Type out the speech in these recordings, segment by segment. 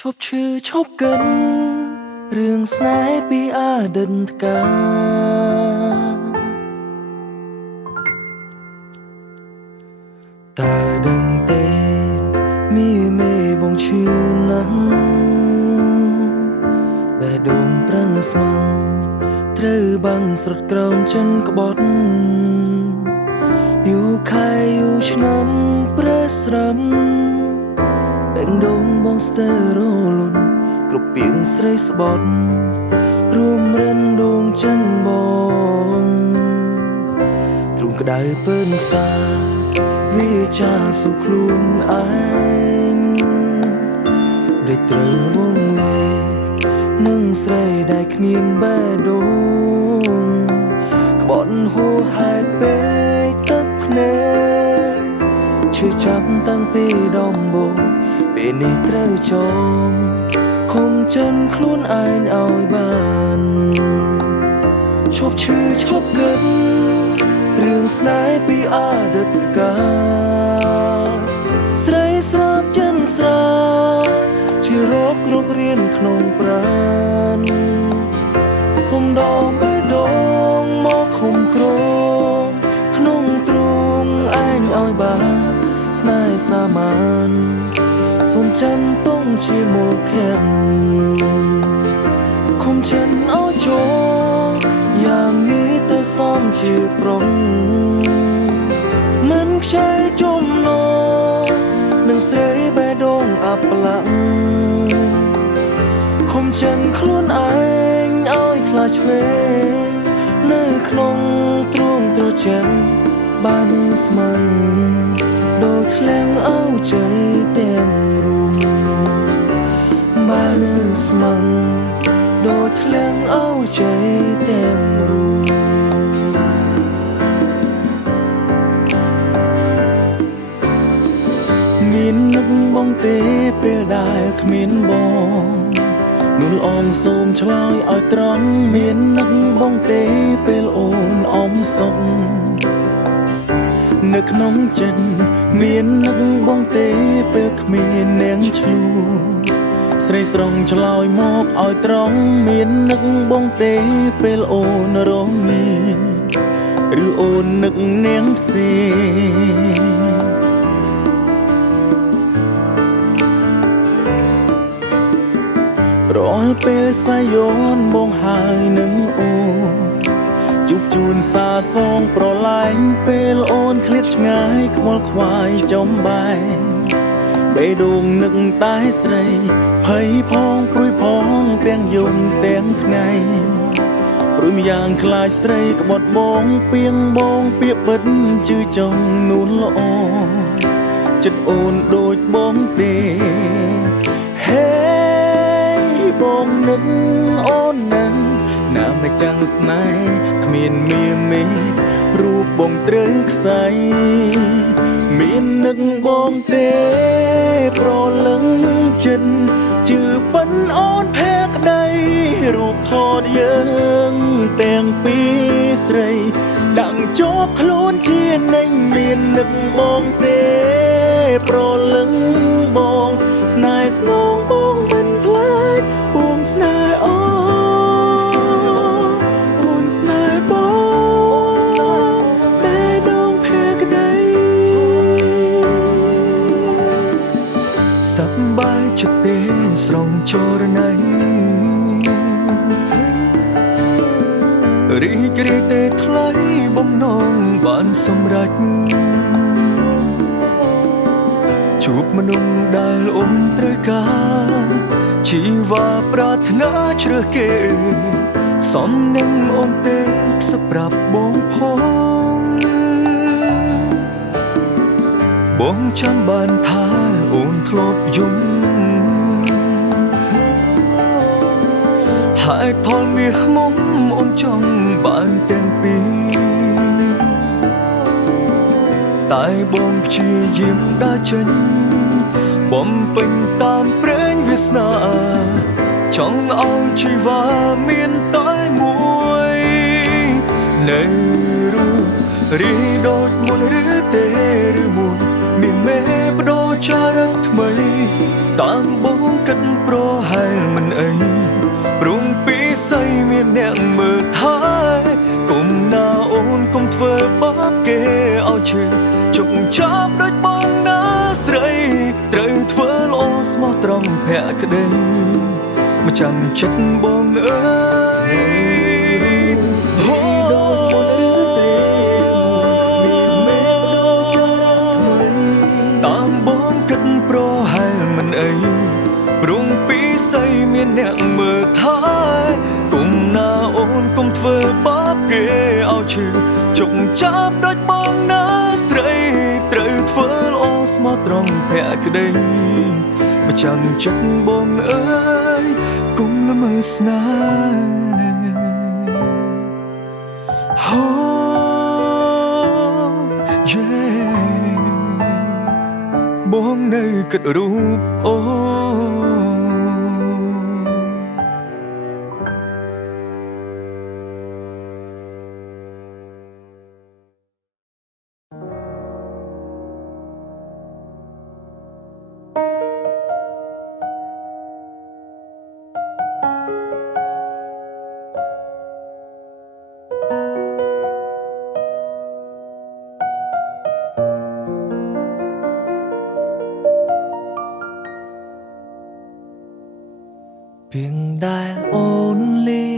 ឈប់ឈឺឈប់កិនរឿងស្នេហ៍ពីអតីតកាលតើដឹងទេមីមេបងឈឺណាស់បេះដូងប្រឹងស្មាំត្រូវបាំងស្រត់ក្រោមចិនក្បត់យូរខែយូរឆ្នាំប្រេះស្រាំបេះដូងបងស្ទើររលត់គ្រប់ពីងស្រីស្បត់រួមរិនដួងចិនបងទ្រូងក្តៅពើនផ្សាវាចាសុខ្លួនឯងដេកត្រូវវងវែនឹងស្រីដែលគ្មានបេះដូងក្បត់ហួហេតុពេកទឹកភ្នែកឈឺចាប់តាំងពីដំបូងពេលនេះត្រូវចងខំចិនខ្លួនឯងឲ្យបានឈប់ឈឺឈប់គិតរឿងស្នេហ៍ពីអតីតកាលស្រីស្រាប់ចិនស្រាជារោគគ្រប់រៀនក្នុងប្រាណសុំដល់បេះដូងមកខំក្រងក្នុងទ្រូងឯងឲ្យបានស្នេហ៍សាមញ្ញសុំចិនតងជាមកខាំខំចិនឲ្យចូលយ៉ាងនេះទៅសំជាប្រុងមិនខ្ចីចំណងនឹងស្រីបេះដូងអាប់ឡាក់ខំចិនខ្លួនឯងឲ្យខ្លាចឆ្វេងនៅក្នុងទ្រូងត្រជាក់បានស្មានដូចធ្លាំងអោជ័យទាំងរួមបានស្មានដូចធ្លាំងអោជ័យទាំងរួមមាននឹកបងទេពេលដែលគ្មានបងនួនអមសូមឆ្លើយឲ្យត្រង់មាននឹកបងទេពេលអូនអមសុំនៅក្នុងចិត្តមាននឹកបងទេពេលគ្មាននាងឆ្លួស្រីស្រងឆ្លើយមកឲ្យត្រង់មាននឹកបងទេពេលអូនរងងារឬអូននឹកនាងផ្សេងរាល់ពេលសាយ័នបងហើយនឹងអូនជប់ជួនសាសងប្រឡាញ់ពេលអូនឃ្លាតឆ្ងាយខ្វល់ខ្វាយចំបែកបេះដូងនឹកតែស្រីភ័យផងព្រួយផងទាំងយប់ទាំងថ្ងៃព្រួយម្យ៉ាងខ្លាចស្រីក្បត់បងពីងបងពាក្យបិទជឿចង់នួនល្អចិត្តអូនដូចបងទេហេបងនឹកអូននឹងណាមិនចាំងស្នេហ៍គ្មានមាមេរូបបងត្រូវខ្សែមាននឹកបងទេប្រលឹងចិត្តជឿប៉ិនអូនភ័ក្រដីរូបថតយើងទាំងពីរស្រីដាក់ជាប់ខ្លួនជានិញមាននឹកបងទេប្រលឹងបងស្នេហ៍ស្នងបងមិនខ្លាចពួងស្នេហ៍អូនស្នេហ៍បងបេះដូងភក្តីសប្បាយចិត្តទេស្រងចរណៃរីករាយទេថ្លៃបំណងបានសម្រេចជួបមនុស្សដែលអូនត្រូវការជីវ៉ាប្រាថ្នាជ្រើសគេសំនឹងអូនទេសម្រាប់បងផងបងចាំបានថាអូនធ្លាប់យំហេតុផលមាសមុំអូនចង់បានទាំងពីរតែបងព្យាយាមដើរចេញបំពេញតាមព្រេងវាសនាចង់ឲ្យជីវ៉ាមានតែមួយនៅរូបរីដូចមុនឬទេឬមួយមានមេបដូរ ចារឹកថ្មីតាមបងកិនប្រហែលមិនអីព្រមពីស័យមានអ្នកមើលថែគុំណាអូនកុំធ្វើបាបគេឲ្យឈឺជុកចាប់ដូចបងណាស្រីត្រូវធ្វើល្អស្មោះត្រង់ភក្តីមកចាំចិត្តបងអើយតាមបងគិតប្រហែលមិនអីព្រមពីស័យមានអ្នកមើលថែគុំណាអូនកុំធ្វើបាបគេឲ្យឈឺជុកចាប់ដូចបងណាស្រីត្រូវធ្វើល្អស្មោះត្រង់ភក្តីមកចាំចិត្តបងអើយគុំល្មើស្នេហ៍បងនៅគិតរូបអូពីងដែលអូនលា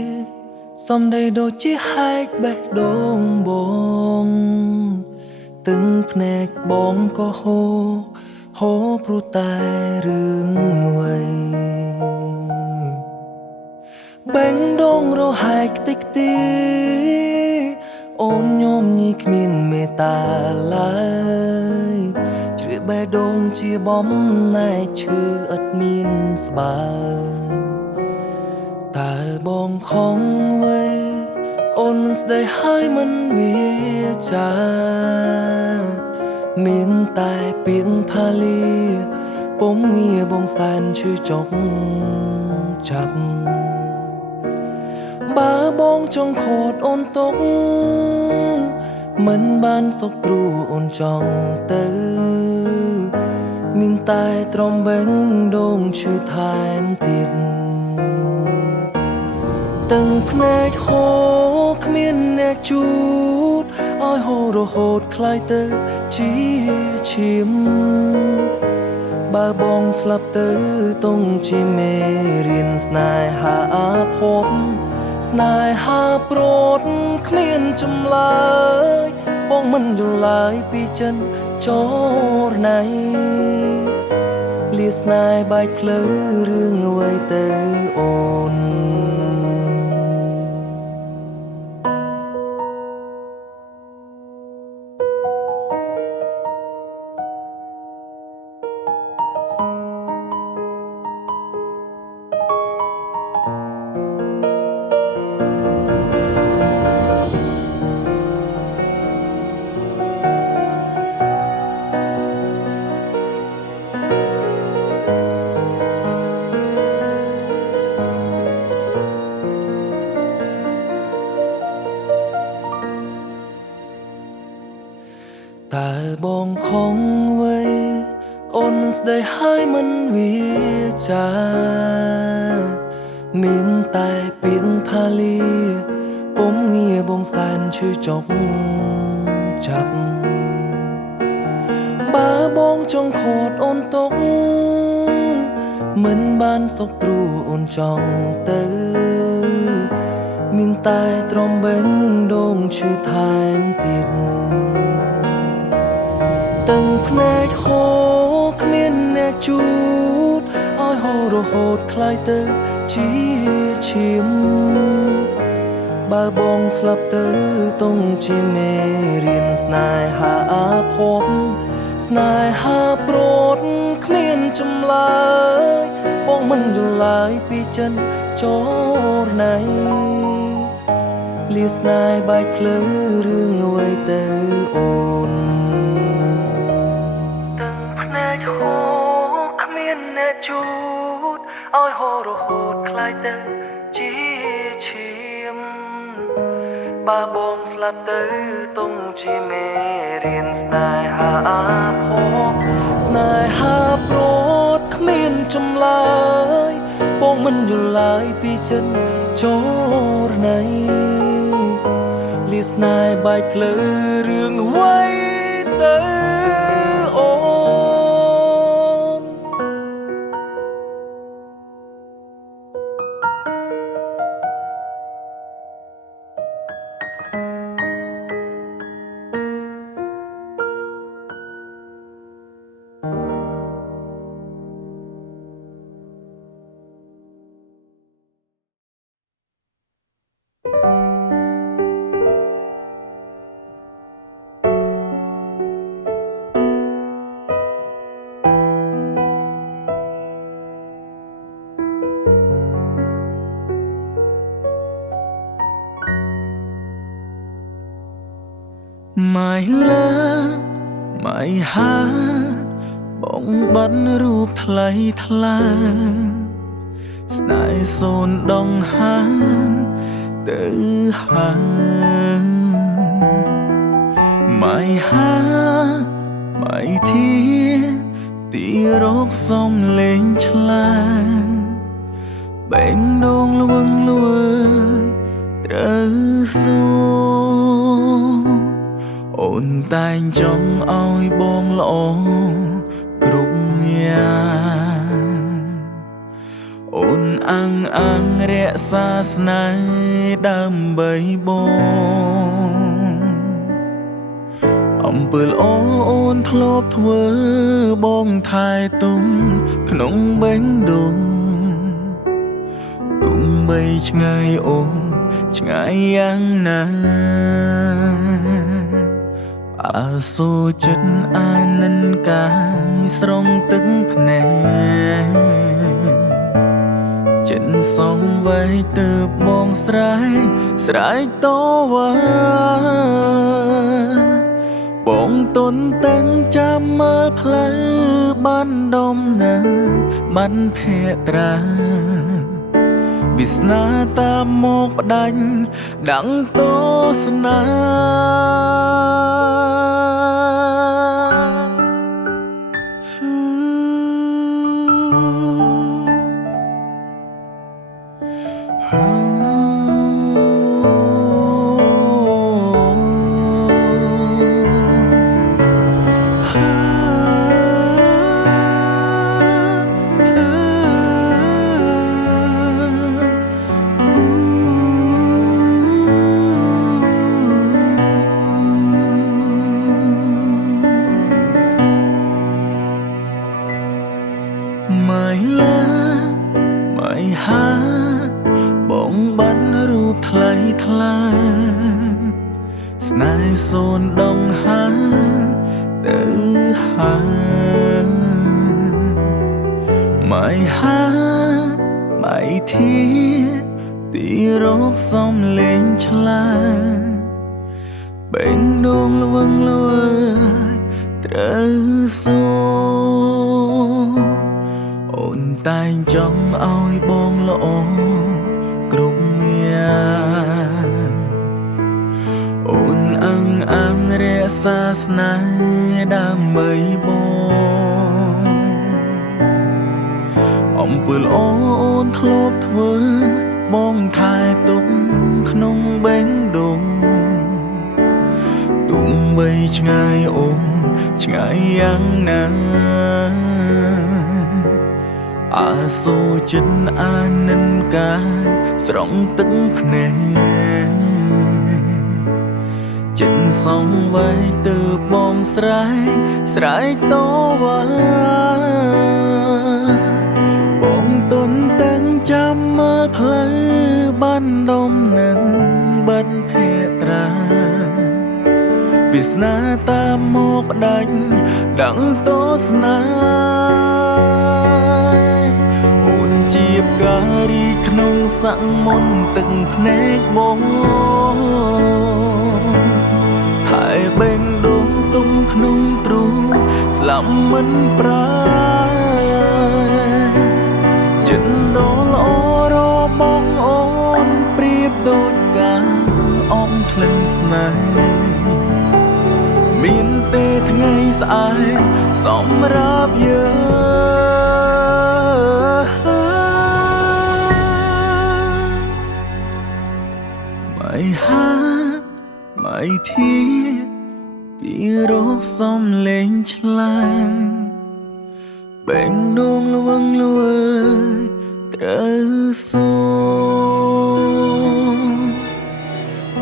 សំដីដូចជាហែកបេះដូងបងទឹងភ្នែកបងក៏ហូព្រោះតែរឿងអ្វីបេះដូងរហែកខ្ទេចខ្ទីអូនញោមញីគ្មានមេត្តាឡើយជ្រាបបេះដូងជាបំណែកឈឺឥតមានស្បើយតើបងខំវ័យអូនមិនស្ដីហើយមិនវាចាមានតែពាក្យថាលាពុំងារបងសែនឈឺចុកចាប់បើបងចង់ខូតអូនទុកមិនបានសុខព្រោះអូនចង់ទៅមានតែត្រមបេងដូងឈឺថែមទៀតទាំងភ្នែកហូរគ្មានអ្នកជូតឲ្យហូររហូតคล้ายទៅជាឈាមបើបងស្លាប់ទៅទងជាមេរៀនស្នេហាអាភពស្នេហាព្រួតគ្មានចម្លើយបងមិនយល់ឡើយពីចិនចរណៃលាស្នេហ៍បែកផ្លូវរឿងអ្វីទៅអូនតើបងខំវ័យអូនស្ដីហើយមិនវាចាមានតែពាក្យថាលាពុំងារបងសែនឈឺចុកចាប់បើបងចង់ខូតអូនទុកមិនបានសុខព្រោះអូនចង់ទៅមានតែត្រមបេងដូងឈឺថែមទៀតទាំងភ្នែកហូរគ្មានអ្នកជូតឲ្យហូររហូតคล้ายទៅជាឈាមបើបងស្លាប់ទៅទងជាមេរៀនស្នេហាអាភពស្នេហាព្រួតគ្មានចម្លើយបងមិនយល់ឡើយពីចិនចរណៃលាស្នេហ៍បែកផ្លូវរឿងអ្វីទៅអូនហូរគ្មានអ្នកជូតឲ្យហូររហូតคล้ายទៅជាឈាម បើបងស្លាប់ទៅទុំជាមេរៀនស្នេហាភពស្នេហាប្រត់គ្មានចម្លើយបងមិនយល់ឡើយពីចិត្តចរណៃលីស្នេហ៍បែកភ្លើរឿងអ្វីទៅអូនไม่เลิกไม่หาបងបាត់រូបថ្លៃថ្លាស្នេហ៍សូនដងហាទៅហើយไม่หาไม่ทีទីរកសំលេងឆ្លាបែងដងលវឹងលវើត្រូវសូអូនតែងចង់ឲ្យបងល្អគ្រប់យ៉ាងអូនអាងរក្សាស្នេហ៍ដើម្បីបងអំពើល្អអូនធ្លាប់ធ្វើបងថែទុំក្នុងបេះដូងទុំបីឆ្ងាយអូនឆ្ងាយយ៉ាងណាអាសូរចិត្តអានិនកាយស្រងទឹកភ្នែកចិត្តសងវ័យទើបបងស្រែកតវ៉ាបងទុនតាំងចាំមើលផ្លូវបានដំណើរបានភេត្រាវាសនាតាមមកផ្ដាច់ដាំងទស្សនាไม่ลาไม่หาបងបាត់រូបថ្លៃថ្លាស្នេហ៍សូនដងហាទៅហើយไม่หาไม่ทีទីរកសំលេងឆ្លាបេងដងលវឹងលវើត្រូវសូអូនតែងចង់ឲ្យបងល្អគ្រប់យ៉ាងអូនអាងរក្សាស្នេហ៍ដើម្បីបងអំពើល្អអូនធ្លាប់ធ្វើបងថែទុំក្នុងបេះដូងទុំបីឆ្ងាយអូនឆ្ងាយយ៉ាងណាអាសូរចិត្តអានិនកាយស្រង់ទឹកភ្នែកចិត្តសងវ័យទើបបងស្រែកតវ៉ាបងទុនតាំងចាំមើលផ្លូវបានដំណឹងបាត់ភេត្រាវាសនាតាមមកផ្ដាច់ដាំងទស្សនាអូនជាបការីក្នុងស័ក្តិមន្តទឹកភ្នែកបងថែបេងដងទុំក្នុងទ្រូងស្លាប់មិនប្រាចិត្តដ៏ល្អរបងអូនប្រៀបដូចកាអងធ្ ស្អែកសម្រាប់យើងមិនហាមិនធាពីរកសំលេងឆ្លាញ់បែងដងលវឹងលវើត្រូវសូ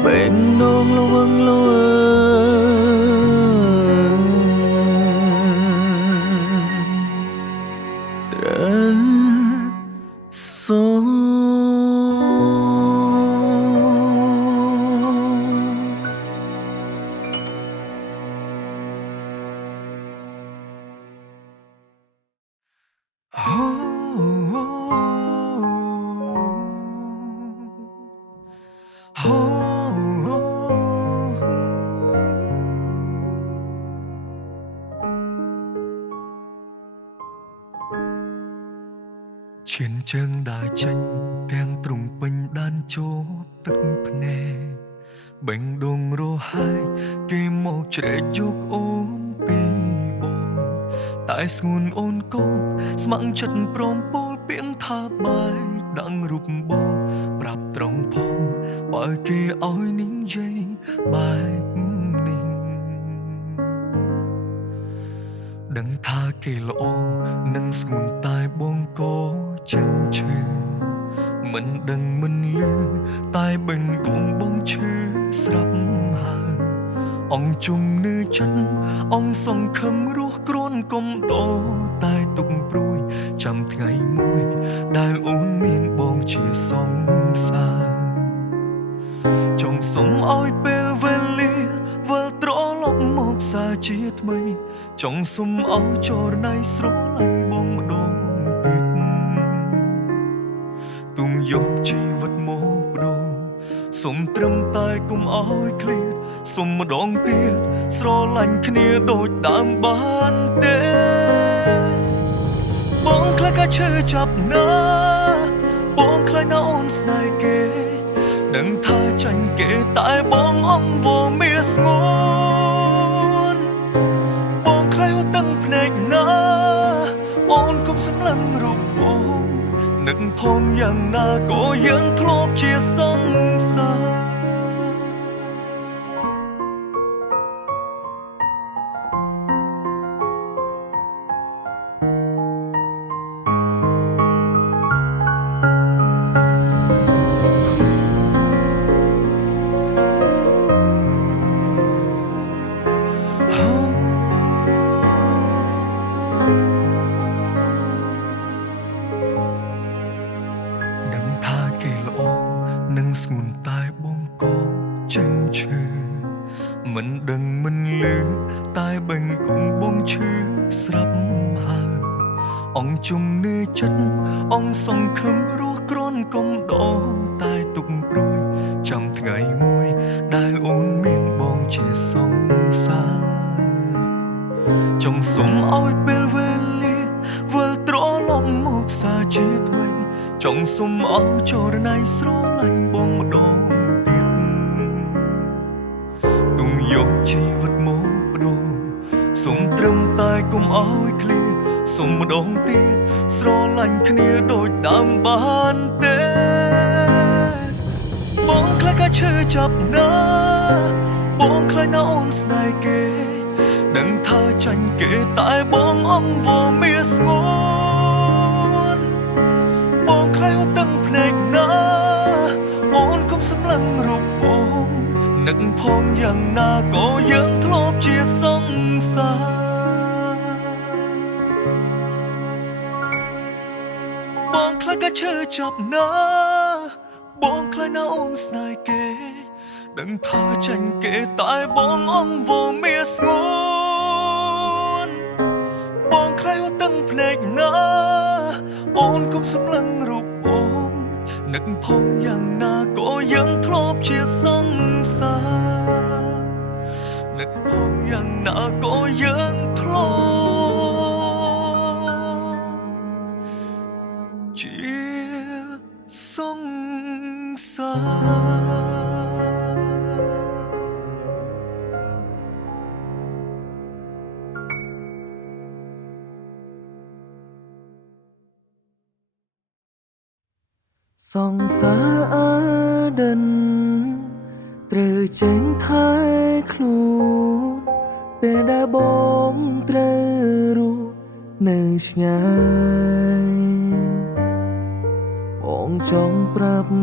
បែងដងលវឹងលវើត្រូវសូឈានជើងដើរចេញទាំងទ្រង់ពេញដានជោទឹកភ្នែកបេងដងរហាយគេមកជ្រែកយកអូនពីបងតែស្ងួនអូនកោស្ម័គ្រចិត្តព្រមពោលពាក្យថាបាយដងរូបបងប្រាប់ត្រង់ផងបើគេឲ្យនិយាយបែបនេះដឹងថាគេល្អនឹងស្ងួនតែបងក៏ចិនឈឺមិនដឹងមិនលឺតែបេងដងបងឈឺស្រាប់ហើយអង្គជំនឿចិត្តអង្គសង្ឃឹមរស់គ្រាន់កុំដោតែទុកព្រួយចាំថ្ងៃមួយដែលអូនមានបងជាសង្សារចង់សុំឲ្យពេលវេលាវិលត្រឡប់មកសាជាថ្មីចង់សុំឲ្យចរណៃស្រឡាញ់បងម្ដងទៀតទុំយកជីវិតមកបដូរសុំត្រឹមតែកុំឲ្យឃ្លាតសុំម្ដងទៀតស្រឡាញ់គ្នាដូចដើមបានទេបងខ្លាចកាឈឺចាប់ណាបងខ្លាចណាអូនស្នេហ៍គេនឹងថាចាញ់គេតែបងអង្វរមានស្ងួនបងខ្លាចតឹងភ្នែកណាអូនកុំសម្លឹងរូបបងនឹកផងយ៉ាងណាក៏យើងធ្លាប់ជាសង្សារនឹងស្ងួនតែបងក៏ចិនឈឺមិនដឹងមិនលឺតែបេងដងបងឈឺស្រាប់ហើយអង្គជំនឿចិត្តអង្គសង្ឃឹមរស់គ្រាន់កុំដោតែទុកព្រួយចាំថ្ងៃមួយដែលអូនមានបងជាសង្សារចង់សុំឲ្យពេលវេលាវិលត្រឡប់មកសាជាថ្មីចង់សុំឲ្យចរណៃស្រឡាញ់បងម្ដងទៀតទុំយកជីវិតមកបដូរសុំត្រឹមតែកុំឲ្យឃ្លាតសុំម្ដងទៀតស្រឡាញ់គ្នាដូចដើមបានទេបងខ្លាចកាឈឺចាប់ណាបងខ្លាចណាអូនស្នេហ៍គេដឹងថាចាញ់គេតែបងអង្វរមានស្ងួនបងខ្លាចតឹងភ្នែកណាអូនកុំសម្លឹងរូបបងនឹកផងយ៉ាងណាក៏យើងធ្លាប់ជាសង្សារបងខ្លាចកាឈឺចាប់ណាបងខ្លាចណាអូនស្នេហ៍គេដឹងថាចាញ់គេតែបងអង្វរមានស្ងួនបងខ្លាចតឹងភ្នែកណាអូនកុំសម្លឹងរូបបងនឹកផងយ៉ាងណាក៏យើងធ្លាប់ជាសង្សារនឹកផងយ៉ាងណាក៏យើងធ្លាប់ជាសង្សារ សង្សារដិនត្រូវចេញថែខ្លួនពេលដែលបងត្រូវរស់នៅឆ្ងាយបងចង់ប្រាប់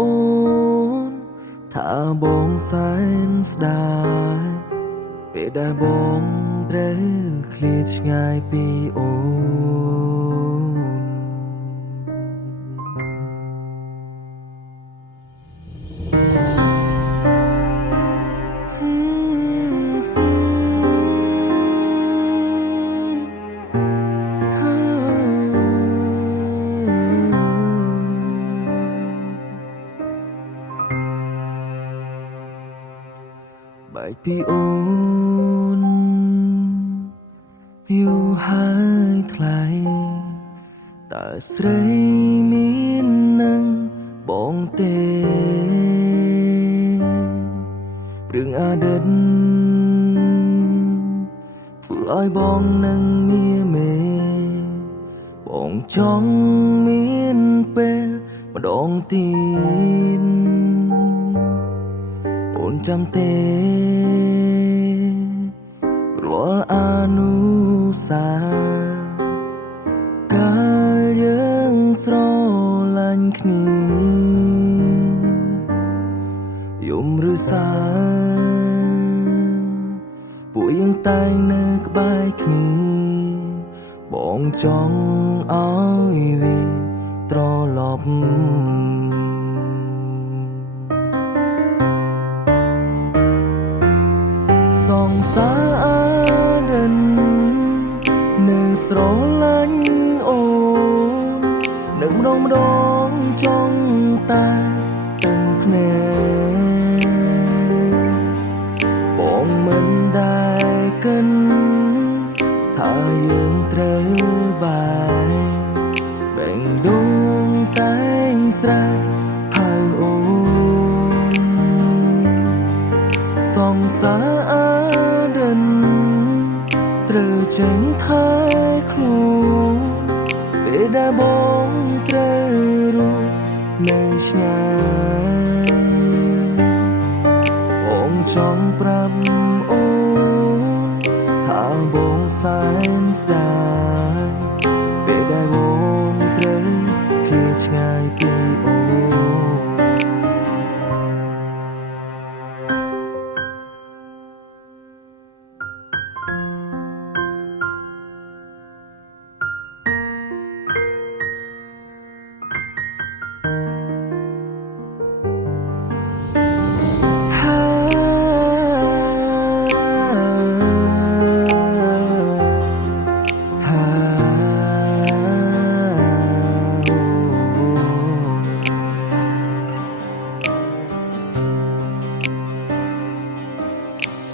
អូនថាបងសែនស្ដាយពេលដែលបងត្រូវឃ្លាតឆ្ងាយពីអូនបែកពីអូនយូរហើយថ្លៃតើស្រីមាននឹងបងទេរឿងអតីតធ្វើឲ្យបងនឹងមានមេបងចង់មានពេលម្ដងទៀតអូនចាំទេរាល់អនុសាកាលយើងស្រឡាញ់គ្នាយំឬសាពួកយើងតែងនៅក្បែរគ្នាបងចង់ឲ្យវាត្រឡប់សង្សារដិននៅស្រឡាញ់អូននឹងម្ដងចង់តែទាំងភ្នែកបងមិនដែលកិនថាយើងត្រូវបាយបែងដួងតែងស្រែហៅអូនសង្សារដិនត្រូវចេញថែខ្លួនពេលដែលបងត្រូវរស់នៅឆ្ងាយបងចង់ប្រាប់អូនថាបងសែនស្ដាយពេលដែលបងត្រូវឃ្លាតឆ្ងាយពីអូន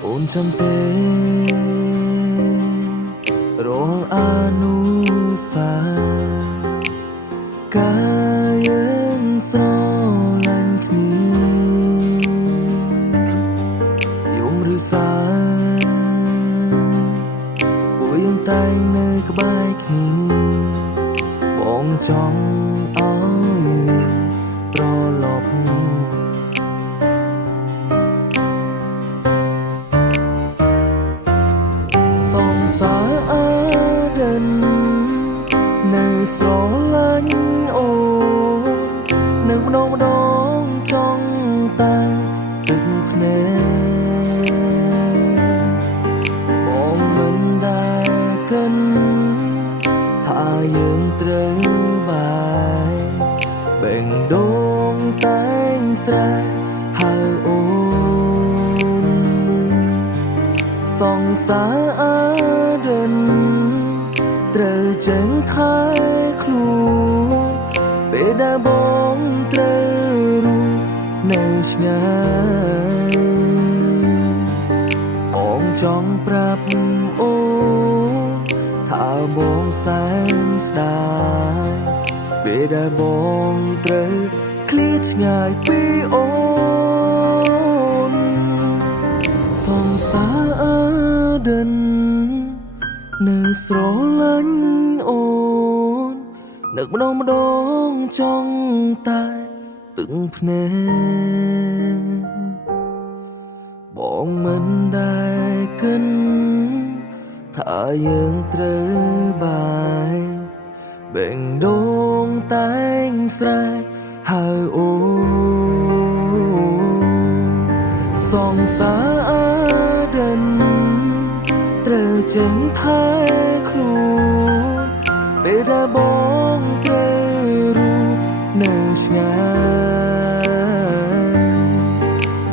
អូនចាំទេរាល់អនុសាកាលយើងស្រឡាញ់គ្នាយំឬសាពួកយើងតែងនៅក្បែរគ្នាបងចង់ឲ្យត្រឡប់សារដិននៅស្រឡាញ់អូននឹងម្ដងចង់តែទឹកភ្នែកបងមិនដែលកិនថាយើងត្រូវបាយបែងដួងតែងស្រែហៅអូនសង្សារដិនត្រូវចេញថែខ្លួនពេលដែលបងត្រូវរស់នៅឆ្ងាយបងចង់ប្រាប់អូនថាបងសែនស្ដាយពេលដែលបងត្រូវឃ្លាតឆ្ងាយពីអូនសង្សារដិននៅស្រឡាញ់អូន នឹកម្ដងចង់តែពឹងភ្នែកបងមិនដែលគិនថាយើងត្រូវបាយបែងដងតែងស្រែកហៅអូសងសារអដិនត្រូវចេញថែខ្លួនពេលដែលបងត្រូវรู้នៅឆ្ងាយ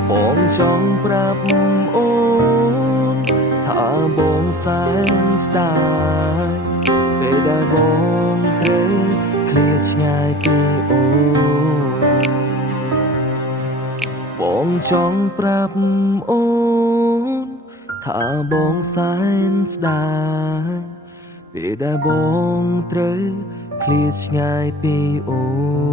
បងចង់ប្រាប់អូនថាបងសែនស្ដាយពេលដែលបងត្រូវឃ្លាតឆ្ងាយពីអូនបងចង់ប្រាប់អូនថាបងសែនស្ដាយពេលដែលបងត្រូវឃ្លាតឆ្ងាយពីអូន